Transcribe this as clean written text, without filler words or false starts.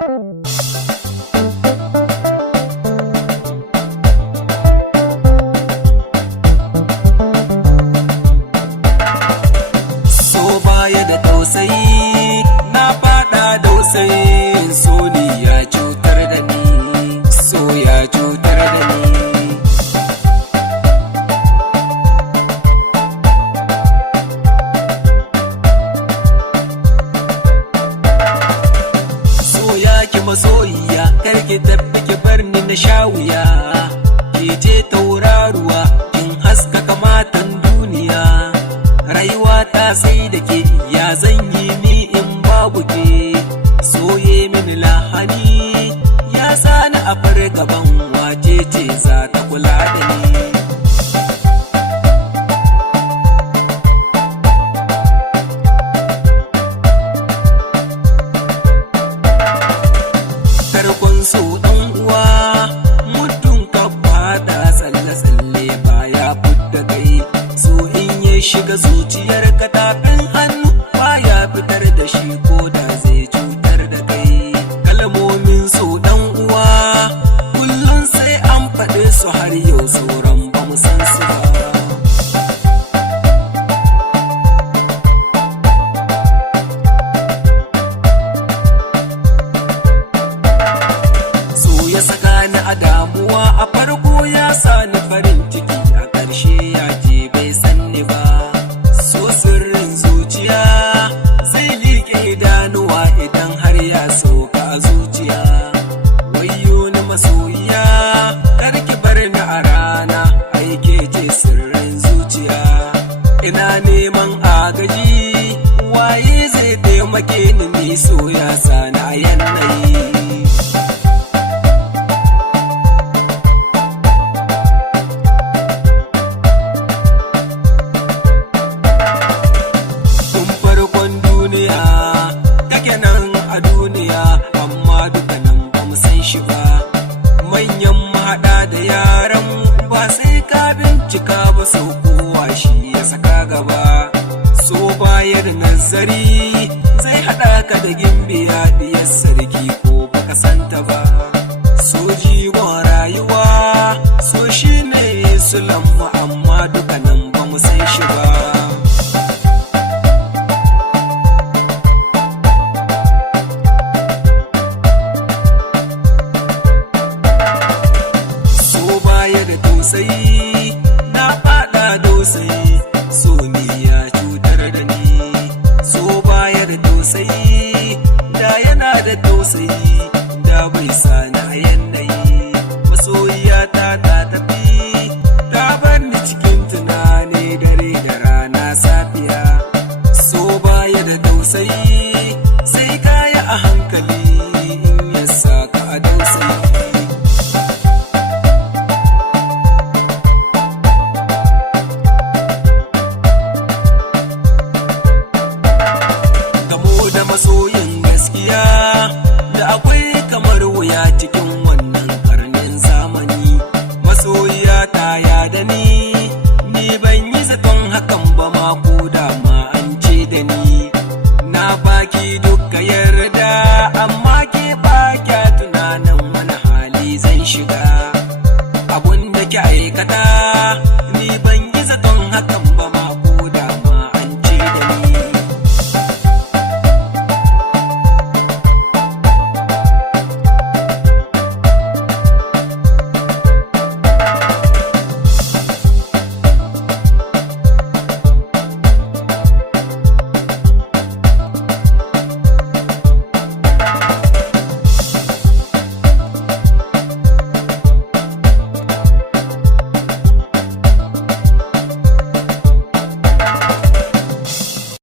So baya da tausayi na fada dausayi, so ni ya cutar da ni, so ya cutar da ni. So ya ki masoyiya, karki tafi ki bar ni na sha wuya, ke ce tauraruwa kin haskaka matan duniya. Rayuwa ta sai da ke, ya zan yi ni in babu ke, soye mini lahani ya sani a fargaban wace ce za ta kula da ni. Tarkon so ɗan uwa muddin ka fada tsalle-tsalle baya fudda kai, so in ya shiga zuciyar ka tafin hannu baya fitar da shi ko da zai cutar da kai. Kalmomin so ɗan uwa kullum sai an faɗe su, har yau sauran ba mu san su ba. So ya saka ni a damuwa, a farko ya sa ni farin ciki, a ƙarshe ya je bai san ni ba. So sirrin zuciya zai liƙe idanuwa idan har ya sauka a zuciya. Wayyo ni masoyiya, kar ki bar ni a rana, aike ce sirrin zuciya. Ina neman agaji, waye zai taimake ni so ya sani a yanayi. Kake nan a duniya amma duka nan ba mu san shi ba. Manyan mahaɗa da yaran ba sai ka bincika ba, sau kowa shi ya saka gaba. So bayar nazari zai haɗa ka da gimbiya diyar sarki ko baka santa ba. So jigon rayuwa, so shi ne sulamma amma duka nan ba mu san shi ba. Na fada dausayi, so ni ya cutar da ni. So baya da tausayi, da yana da tausayi da bai sani a yanayi. Masoyiya ta tafi, ta bar ni cikin tunani dare da rana safiya. So baya da tausayi, sai kaya a hankali in ya saka a dausayi. Masoyin gaskiya